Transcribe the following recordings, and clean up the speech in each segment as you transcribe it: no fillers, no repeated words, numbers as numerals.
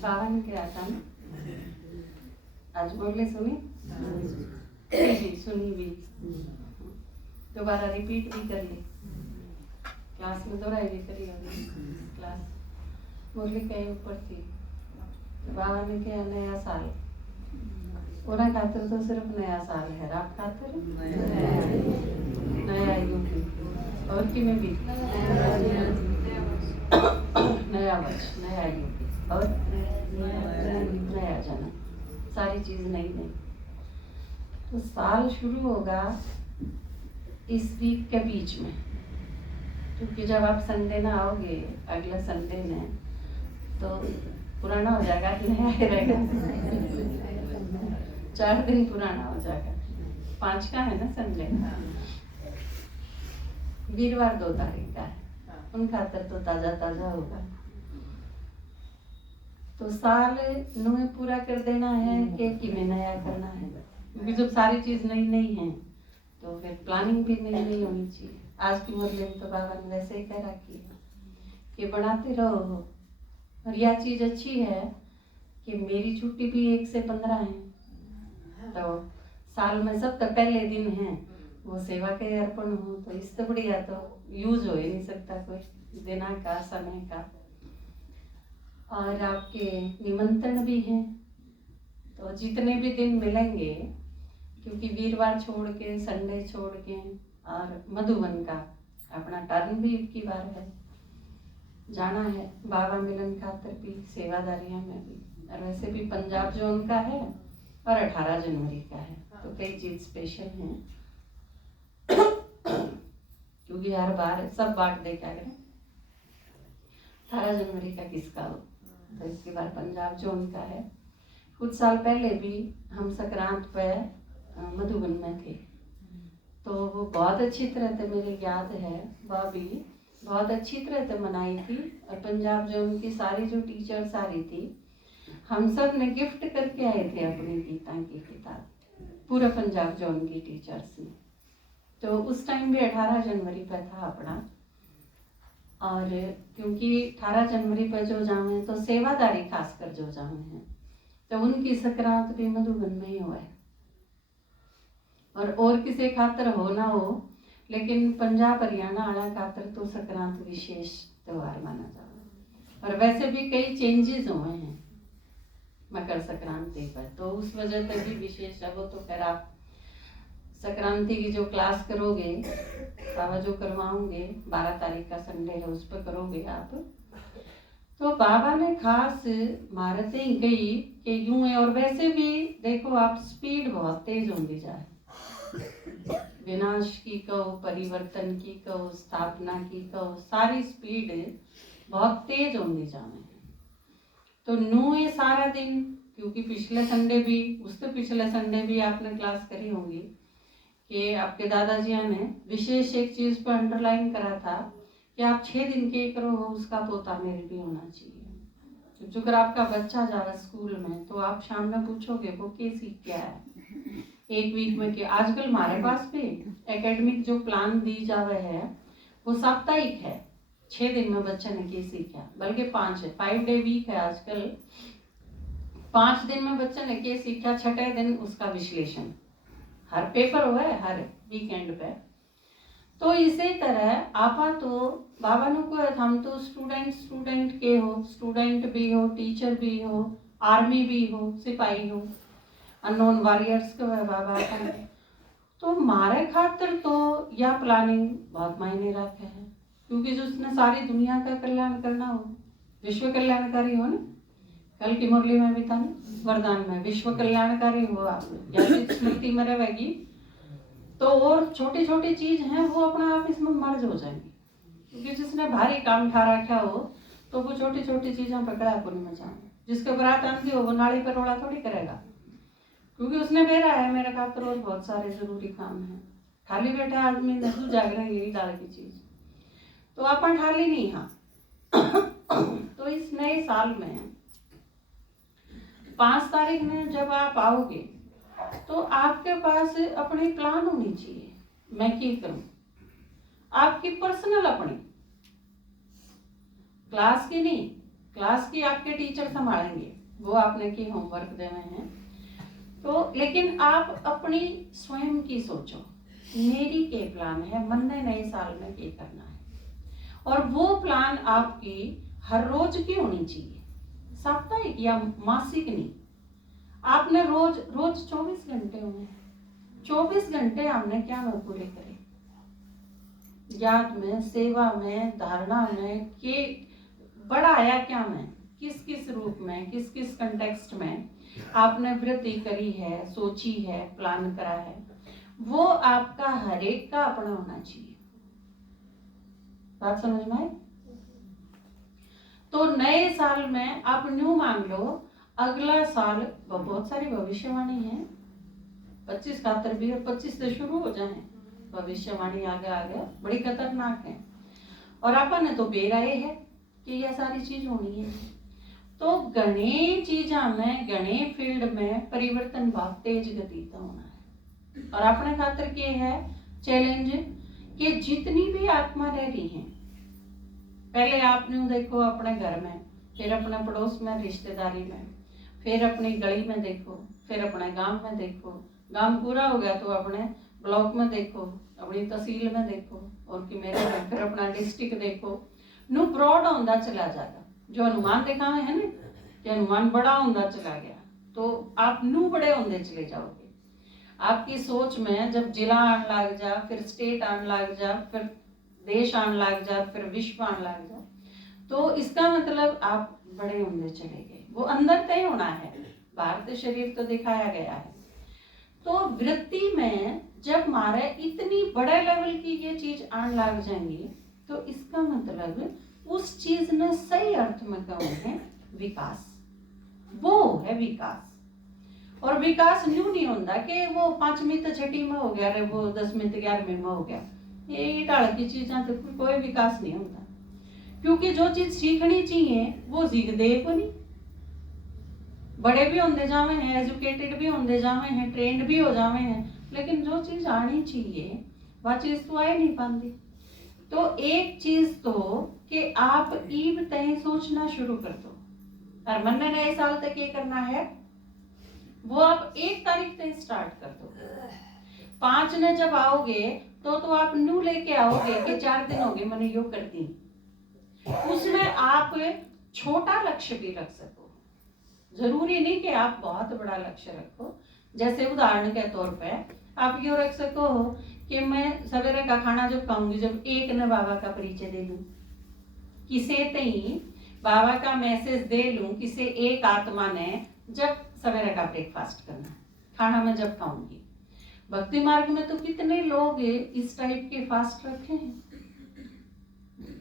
बाबा ने क्या था ना, आज बोले सुनी भी सुनी भी, दोबारा रिपीट भी कर ली, क्लास में दोहराई भी करी होगी। क्लास मुरली के ऊपर थी, तो बाबा ने क्या नया साल पूरा खातर तो सिर्फ नया साल है, रात खातर नया यूपी और कि में भी नया वर्ष, नया यूपी और नया जन्म, सारी चीज नई नई। तो साल शुरू होगा इस वीक के बीच में, क्योंकि जब आप संडे ना आओगे अगला संडे में तो पुराना हो जाएगा, नया ही रहेगा। 4 दिन पुराना हो जाएगा, 5 का है ना संडे, वीरवार 2 तारीख का है, उन खातर तो ताजा ताजा होगा। तो साल नुए पूरा कर देना है कि में नया करना है, क्योंकि जब सारी चीज नई नई है तो फिर प्लानिंग भी नई नई होनी चाहिए। आज की मुरली में तो बाबा ने वैसे ही कह रखी है कि बनाते रहो। और यह चीज अच्छी है कि मेरी छुट्टी भी 1 से 15 है, तो साल में सब तो पहले दिन है वो सेवा के अर्पण हो, तो इससे बढ़िया तो यूज हो ही नहीं सकता कोई दिना का समय का। और आपके निमंत्रण भी हैं, तो जितने भी दिन मिलेंगे, क्योंकि वीरवार छोड़ के संडे छोड़ के और मधुबन का अपना टर्न भी इतनी बार है, जाना है बाबा मिलन खातर भी, सेवादारियां में भी, और वैसे भी पंजाब जो उनका है और 18 जनवरी का है, तो कई चीज स्पेशल हैं। क्योंकि हर बार सब बांट दे क्या करें, 18 जनवरी का किसका हो, तो इसके बाद पंजाब जो उनका है। कुछ साल पहले भी हम संक्रांत पे मधुबन में थे, तो वो बहुत अच्छी तरह से मेरे याद है, वह भी बहुत अच्छी तरह से मनाई थी। और पंजाब जो उनकी सारी जो टीचर सारी थी, हम सब ने गिफ्ट करके आए थे अपनी गीता की किताब, पूरा पंजाब जो उनकी टीचर्स ने। तो उस टाइम भी 18 जनवरी पर था अपना, और क्योंकि 18 जनवरी पर जो जावे तो सेवादारी खासकर जो जावे हैं, तो उनकी संक्रांत भी मधुबन में ही हुआ है। और किसी खातर हो ना हो, लेकिन पंजाब हरियाणा आला खातर तो संक्रांत विशेष त्योहार माना जाता है। और वैसे भी कई चेंजेस हुए हैं मकर संक्रांति पर, तो उस वजह से भी विशेष है। वो तो खैर आप संक्रांति की जो क्लास करोगे, बाबा जो करवाओगे 12 तारीख का संडे है उस पर करोगे आप, तो बाबा ने खास महारतें गई कि यूं है। और वैसे भी देखो आप, स्पीड बहुत तेज होती जाए, विनाश की कहो, परिवर्तन की कहो, स्थापना की कहो, सारी स्पीड बहुत तेज होती जाए। तो नो ये सारा दिन, क्योंकि पिछले संडे भी, उससे पिछले संडे भी आपने क्लास करी होगी कि आपके दादाजी ने विशेष एक चीज पर अंडरलाइन करा था कि आप 6 दिन के करो हो, उसका पोता मेरे भी होना चाहिए। जो अगर आपका बच्चा जा रहा है स्कूल में, तो आप शाम में पूछोगे वो के सीख क्या है, एक वीक में क्या। आजकल हमारे पास भी एकेडमिक जो प्लान दी जावे है वो साप्ताहिक है, 6 दिन में बच्चे ने के सीखा, बल्कि 5 है, 5 डे वीक है आजकल। 5 दिन में बच्चे ने के सीखा, 6ठे दिन उसका विश्लेषण, हर पेपर हुआ है हर वीकेंड पे। तो इसी तरह आपा तो बाबा ने को हम तो स्टूडेंट के हो, स्टूडेंट भी हो, टीचर भी हो, आर्मी भी हो, सिपाही हो, अननोन वॉरियर्स के बाबा का। तो मारे खातिर तो यह प्लानिंग बहुत मायने रखे है, क्योंकि जो उसने सारी दुनिया का कल्याण करना हो, विश्व कल्याणकारी हो ना। कल की मुरली में भी था ना, वरदान में विश्व कल्याणकारी हो आप, जैसी स्मृति में रहेगी तो और छोटी छोटी चीज हैं वो अपना आप इसमें मर्ज हो जाएंगी। क्योंकि जिसने भारी काम ठा रखा हो तो वो छोटी छोटी चीजें पकड़ा पुण्य में जाए। जिसके बरात आंधी हो वो नाली पर रोड़ा थोड़ी करेगा, क्योंकि उसने बेरा है मेरे खातर और बहुत सारे जरूरी काम है। खाली बैठा आदमी नहीं जाग रहे यही दाल की चीज, तो अपन ठाली नहीं। हाँ तो इस नए साल में 5 तारीख में जब आप आओगे तो आपके पास अपनी प्लान होनी चाहिए, मैं क्या करूं, आपकी पर्सनल अपनी, क्लास की नहीं, क्लास की आपके टीचर संभालेंगे, वो आपने की होमवर्क दे हुए हैं तो, लेकिन आप अपनी स्वयं की सोचो, मेरी के प्लान है, मन्ने नए साल में क्या करना है, और वो प्लान आपकी हर रोज की होनी चाहिए, साप्ताहिक या मासिक नहीं। आपने रोज 24 घंटे हुए, 24 घंटे हमने क्या में पूरे करे, याद में, सेवा में, धारणा में, के बढ़ाया क्या में, किस किस रूप में, किस किस कंटेक्स्ट में आपने वृत्ति करी है, सोची है, प्लान करा है, वो आपका हर एक का अपना होना चाहिए। बात समझ में आए? तो नए साल में आप न्यू मान लो, अगला साल बहुत सारी भविष्यवाणी है, 25 खातर भी है, 25 से शुरू हो जाए भविष्यवाणी, आगे आगे बड़ी खतरनाक है, और आपने तो बेराए है कि यह सारी चीज होनी है। तो घने चीजा में, घने फील्ड में परिवर्तन बहुत तेज गति का होना है, और अपने खातर के है चैलेंज कि जितनी भी आत्मा रह रही है, पहले आपने देखो अपने घर में, फिर अपने पड़ोस में, रिश्तेदारी में, फिर अपनी गली में देखो, फिर अपने गांव में देखो, गांव पूरा हो गया तो अपने ब्लॉक में देखो, अपनी तहसील में देखो, और कि मेरे में फिर अपना डिस्ट्रिक्ट देखो, नु ब्रॉड होता चला जाएगा। जो अनुमान देखा है ना कि अनुमान बड़ा होता चला गया, तो आप नू बड़े होते चले जाओगे। आपकी सोच में जब जिला आन लग जा, फिर स्टेट आन लग जा, फिर देश आन लग जा, फिर विश्व आन लग जा, तो इसका मतलब आप बड़े होते चले गए। वो अंदर तय होना है, बाहर तो शरीर तो दिखाया गया है। तो वृत्ति में जब हमारे इतनी बड़े लेवल की ये चीज आन लग जाएंगी, तो इसका मतलब उस चीज ने सही अर्थ में कहूँ है विकास, वो है विकास। और विकास न्यू नहीं होता कि वो 5वीं तो 6वीं में हो गया, वो 10वीं तो 11वीं में हो गया, ये ढाल की चीजें तो कोई विकास नहीं होता, क्योंकि जो चीज सीखनी चाहिए वो सीख दे को नहीं। बड़े भी होते जावे हैं, एजुकेटेड भी होते जावे हैं, ट्रेंड भी हो जावे हैं, लेकिन जो चीज आनी चाहिए वह चीज तो आ ही नहीं पाती। तो एक चीज तो कि आप ईब तय सोचना शुरू कर दो, और मन ने नए साल तक ये करना है, वो आप 1 तारीख से स्टार्ट कर दो। 5 ने जब आओगे तो आप न्यू लेके आओगे कि 4 दिन हो गए मैंने योग कर दी। उसमें आप छोटा लक्ष्य भी रख सको, जरूरी नहीं कि आप बहुत बड़ा लक्ष्य रखो। जैसे उदाहरण के तौर पे आप यूँ रख सको कि मैं सवेरे का खाना जब खाऊंगी, जब एक ने बाबा का परिचय दे लूं, किसे तई बाबा का मैसेज दे लूं, किसे एक आत्मा ने जब सवेरे का ब्रेकफास्ट करना, खाना मैं जब खाऊंगी। भक्ति मार्ग में तो कितने लोग इस टाइप के फास्ट रखे हैं,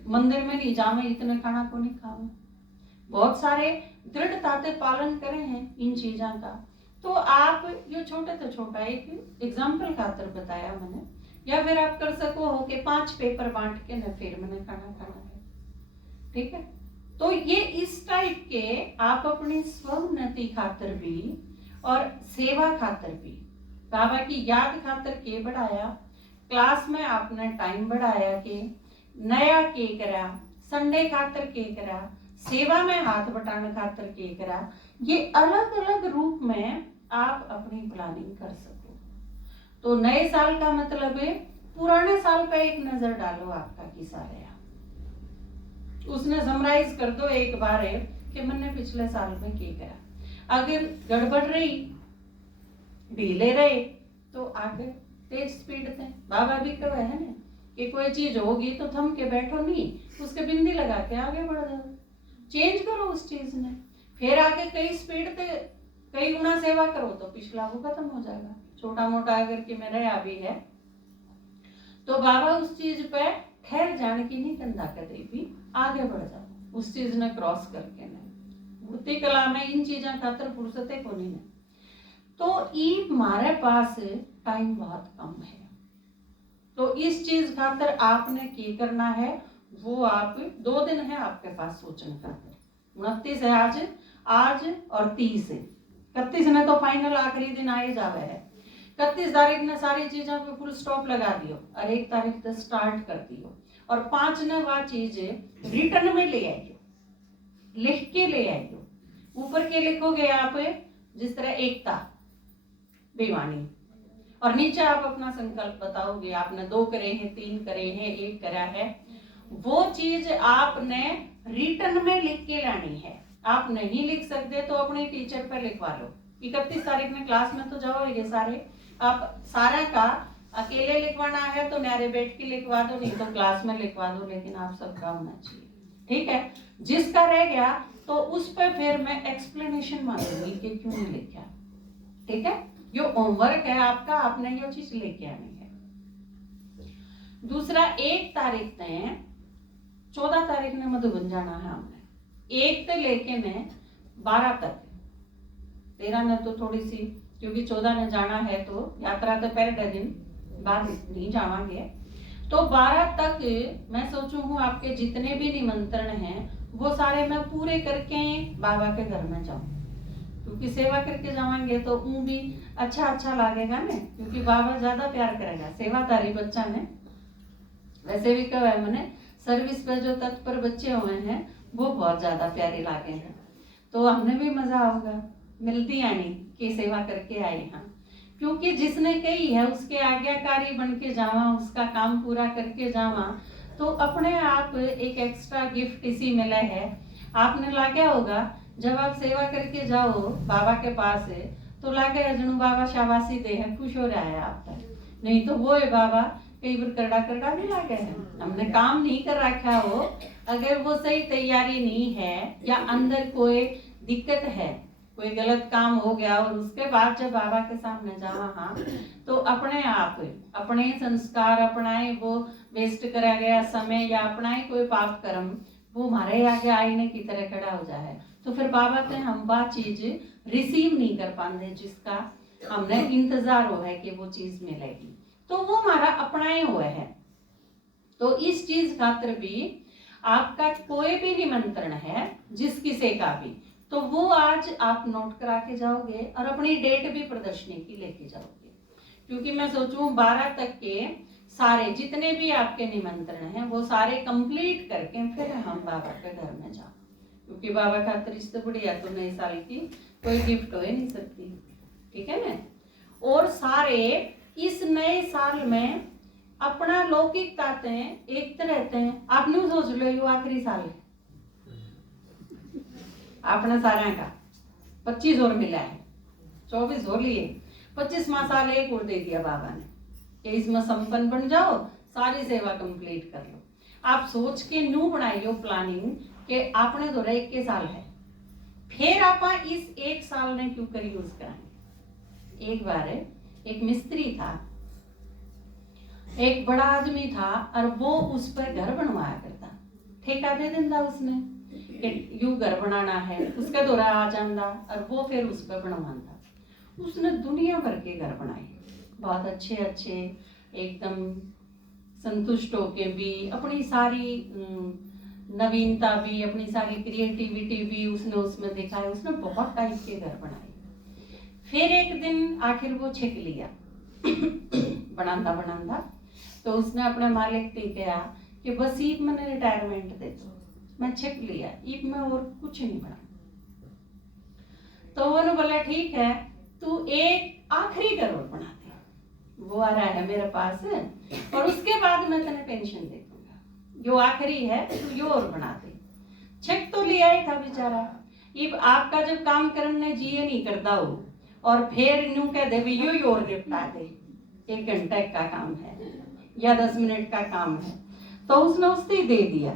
मंदिर में नहीं जावे इतने खाना को नहीं खावे, बहुत सारे दृढ़ता से पालन करे हैं इन चीजों का। तो आप ये छोटे तो छोटा एक एग्जाम्पल खातर बताया मैंने, या फिर आप कर सको हो कि 5 पेपर बांट के न फिर मैंने खाना खाना है, ठीक है। तो ये इस टाइप के आप अपनी स्वोन्नति खातर भी और सेवा खातर भी, बाबा की याद खातर के बढ़ाया, क्लास में आपने टाइम बढ़ाया के नया के करा, संडे खातर के करा, सेवा में हाथ बटाने खातर के करा, ये अलग अलग रूप में आप अपनी प्लानिंग कर सको। तो नए साल का मतलब है पुराने साल पे एक नजर डालो, आपका किसा रहा, उसने समराइज कर दो एक बार है कि मैंने पिछले साल में क्या करा। अगर गड़बड़ रही, ढीले रहे, तो आगे तेज स्पीड थे। बाबा भी कहे है ना कि कोई चीज होगी तो थम के बैठो नहीं, उसके बिंदी लगा के आगे बढ़ जाओ, चेंज करो उस चीज ने, फिर आगे कई स्पीड पे कई गुना सेवा करो तो पिछला वो खत्म हो जाएगा। छोटा मोटा अगर कि मेरा भी है तो बाबा उस चीज पे ठहर जाने की नहीं कंधा कदे भी आगे बढ़ जाओ, उस चीज ने क्रॉस करके नहीं। मूर्ति कला में इन चीजों खातर फुर्सते को नहीं है। तो ये हमारे पास टाइम बहुत कम है, तो इस चीज खातर आपने क्या करना है, वो आप 2 दिन है आपके पास सोचने खातर। 29 है आज और 30 है, 31 ने तो फाइनल आखिरी दिन आए जावे है। 31 तारीख ने सारी चीजों पे फुल स्टॉप लगा दियो और 1 तारीख से स्टार्ट कर दियो, और 5 ने वह चीज रिटर्न में ले आइयो। लिख के ले आइयो। ऊपर के लिखोगे आप जिस तरह एकता, बेईमानी, और नीचे आप अपना संकल्प बताओगे। आपने 2 करे हैं, 3 करे हैं, 1 करा है, वो चीज आपने रिटर्न में लिख के लानी है। आप नहीं लिख सकते तो अपने टीचर पर लिखवा लो। 31 तारीख में क्लास में तो जाओ ये सारे, आप सारा का अकेले लिखवाना है तो न्यारे बैठ के लिखवा दो, नहीं तो क्लास में लिखवा दो, लेकिन आप सबका होना चाहिए। ठीक है, जिसका रह गया तो उस पर फिर मैं एक्सप्लेनेशन मांगूंगी कि क्यों नहीं लिखा। ठीक है, जो होमवर्क है आपका, आपने ये चीज लेके आनी है। दूसरा, 1 तारीख ने 14 तारीख ने मधुबन जाना है हमने, 1 से लेके ने 12 तक। 13 ने तो थोड़ी सी, क्योंकि 14 ने जाना है तो यात्रा तो पहले दिन बाद नहीं जावांगे, तो 12 तक मैं सोचू हूँ आपके जितने भी निमंत्रण हैं वो सारे मैं पूरे करके बाबा के घर में जाऊं, क्योंकि सेवा करके जावांगे तो ऊँ भी अच्छा लगेगा ना, क्योंकि बाबा ज्यादा प्यार करेगा। सेवादारी बच्चा ने वैसे भी कहा है मैंने, सर्विस पे जो तत्पर बच्चे हुए हैं वो बहुत ज्यादा प्यारे लागे हैं, तो हमने भी मजा आऊगा, मिलती आनी की सेवा करके आए हैं। क्योंकि जिसने कही है उसके आज्ञाकारी बन के जावा, उसका काम पूरा करके जावा, तो अपने आप एक एक्स्ट्रा गिफ्ट इसी मिला है। आपने लागे होगा जब आप सेवा करके जाओ बाबा के पास है तो लागे अजनू बाबा शाबाशी दे है, खुश हो रहा है आप पर, नहीं तो वो है बाबा कई बार करड़ा भी लागे है। हमने काम नहीं कर रखा हो, अगर वो सही तैयारी नहीं है या अंदर कोई दिक्कत है, कोई गलत काम हो गया और उसके बाद जब बाबा के सामने जावा, हाँ, तो अपने आप अपने संस्कार अपनाए, वो वेस्ट करा गया समय या अपनाए कोई पाप कर्म, वो हमारे आगे आईने की तरह खड़ा हो जाए, तो फिर बाबा से हम बात चीज रिसीव नहीं कर पाते जिसका हमने इंतजार हो है कि वो चीज मिलेगी, तो वो हमारा अपनाए हुए है। तो इस चीज खातिर भी आपका कोई भी निमंत्रण है जिस किसी का भी, तो वो आज आप नोट करा के जाओगे और अपनी डेट भी प्रदर्शनी की लेके जाओगे, क्योंकि मैं सोचूं 12 तक के सारे जितने भी आपके निमंत्रण हैं वो सारे कंप्लीट करके फिर हम बाबा के घर में जाओ, क्योंकि बाबा खातिर इससे बढ़िया तो नए साल की कोई गिफ्ट हो ही नहीं सकती। ठीक है ना, और सारे इस नए साल में अपना लौकिक ताते एक तो रहते हैं। आपने सोच लो ये आखिरी साल है आपने सारा का 25 और मिला है, 24 हो लिए, 25वां साल एक और दे दिया बाबा ने कि इसमें संपन्न बन जाओ, सारी सेवा कंप्लीट कर लो। आप सोच के न्यू बनाइयो प्लानिंग कि आपने तो 21 साल है, फिर आप इस 1 साल ने क्यों कर यूज कराएंगे। एक बार एक मिस्त्री था, एक बड़ा आदमी था, और वो उस पर घर बनवाया करता, ठेका दे देता उसने कि यू घर बनाना है, उसका दौरा आ जाता और वो फिर उस पर बनवाता। उसने दुनिया भर के घर बनाए, बहुत अच्छे एकदम संतुष्ट होके भी, अपनी सारी नवीनता भी, अपनी सारी क्रिएटिविटी भी उसने उसमें देखा है, उसने बहुत टाइप के घर बनाए। फिर एक दिन आखिर वो छिक लिया बनाता, तो उसने अपने मालिक से कहा कि बस ईब मैंने रिटायरमेंट दे दो, मैं छिक लिया, ईब में और कुछ नहीं बना। तो उन्होंने बोला ठीक है, तू एक आखिरी घर और बना दे, वो आ रहा है मेरे पास, और उसके बाद मैं तेने पेंशन दे दूंगा, जो आखिरी है तू यो और बना दे। छिक तो लिया ही था बेचारा। ईब आपका जब काम करने जी नहीं करता हो और फिर यूं कह दे यो और निपटा दे, 1 घंटे का काम है या 10 मिनट का काम है, तो उसने उससे दे दिया।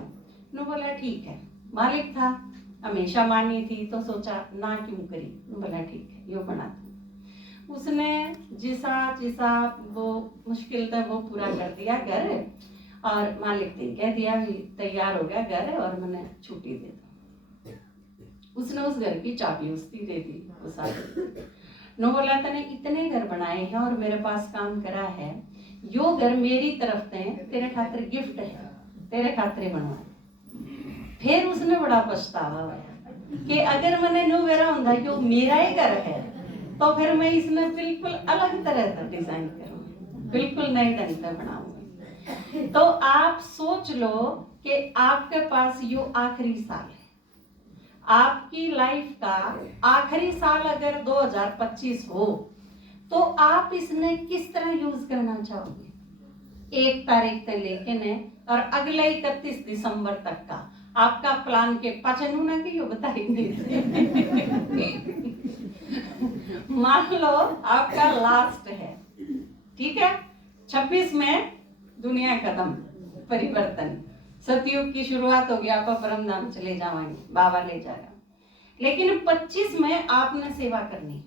ने बोला ठीक है, मालिक था, हमेशा मानी थी, तो सोचा ना क्यों करी, बोला ठीक है यो बना दो। उसने जिसा वो मुश्किल था वो पूरा कर दिया घर, और मालिक ने कह दिया तैयार हो गया घर और मैंने छुट्टी दे दो। उसने उस घर की चाबी उसकी दे दी, वो सारी नो बोला तने इतने घर बनाए हैं और मेरे पास काम करा है, यो घर मेरी तरफ से तेरे खातिर गिफ्ट है, तेरे खातिर बनवाए। फिर उसने बड़ा पछतावा हुआ कि अगर मैंने नो मेरा होता कि मेरा ही घर है तो फिर मैं इसमें बिल्कुल अलग तरह का डिजाइन करूंगी, बिल्कुल नए ढंग से बनाऊंगी। तो आप सोच लो कि आपके पास यो आखिरी साल है, आपकी लाइफ का आखिरी साल अगर 2025 हो तो आप इसने किस तरह यूज करना चाहोगे? 1 तारीख से लेके ने और अगले 31 दिसंबर तक का आपका प्लान के पचनू ना की बताएंगे। मान लो आपका लास्ट है, ठीक है, 26 में दुनिया खत्म, परिवर्तन, सतयुग की शुरुआत होगी, आप परम धाम चले जाएंगे, बाबा ले जाएगा। लेकिन 25 में आपने सेवा करनी।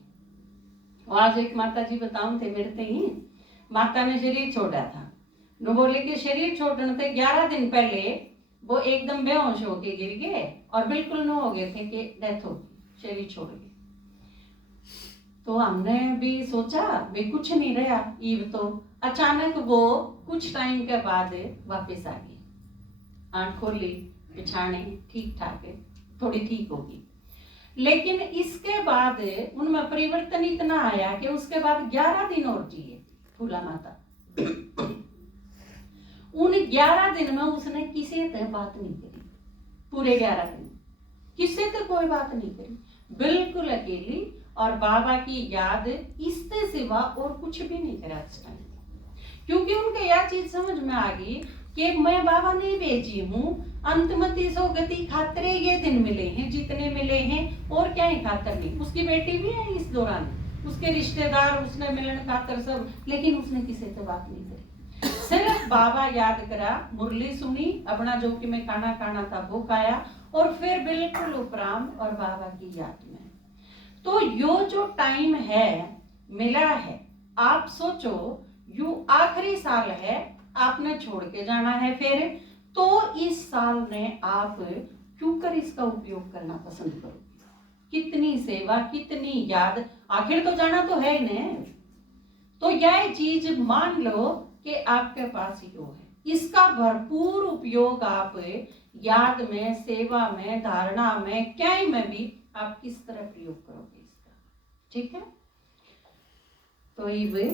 आज एक माता जी बताऊं थे मेरे ही, माता ने शरीर छोड़ा था, नो बोले कि शरीर छोड़ने से 11 दिन पहले वो एकदम बेहोश होके गिर गए और बिल्कुल न हो गए थे कि डेथ होगी, शरीर छोड़ गए। तो हमने भी सोचा भी कुछ नहीं रहा ईव, तो अचानक वो कुछ टाइम के बाद वापस आ गई, आंख खोली, पिछाने ठीक ठाक है, थोड़ी ठीक होगी। लेकिन इसके बाद उनमें परिवर्तन इतना आया कि उसके बाद 11 दिन और जिए फूला माता। उन 11 दिन में उसने किसी से बात नहीं करी, पूरे 11 दिन किसी से कोई बात नहीं करी, बिल्कुल अकेली, और बाबा की याद इससे सिवा और कुछ भी नहीं करा उस टाइम, क्योंकि उनके यह चीज समझ में आ गई कि मैं बाबा नहीं भेजी हूँ, अंतमति सो गति खातरे ये दिन मिले हैं जितने मिले हैं, और क्या ही खातर नहीं। उसकी बेटी भी है इस दौरान, उसके रिश्तेदार, उसने मिलन खातर सब, लेकिन उसने किसी से बात नहीं करी, सिर्फ बाबा याद करा, मुरली सुनी, अपना जो कि मैं खाना था वो खाया, और फिर बिल्कुल उपराम और बाबा की याद में। तो यो जो टाइम है मिला है, आप सोचो यू आखिरी साल है, आपने छोड़ के जाना है फिर, तो इस साल में आप क्यों कर इसका उपयोग करना पसंद करोगे? कितनी सेवा, कितनी याद, आखिर तो जाना तो है ने। तो यह चीज मान लो कि आपके पास यो है, इसका भरपूर उपयोग आप याद में, सेवा में, धारणा में, क्या में भी आप किस तरह प्रयोग करोगे इसका, ठीक है? तो ये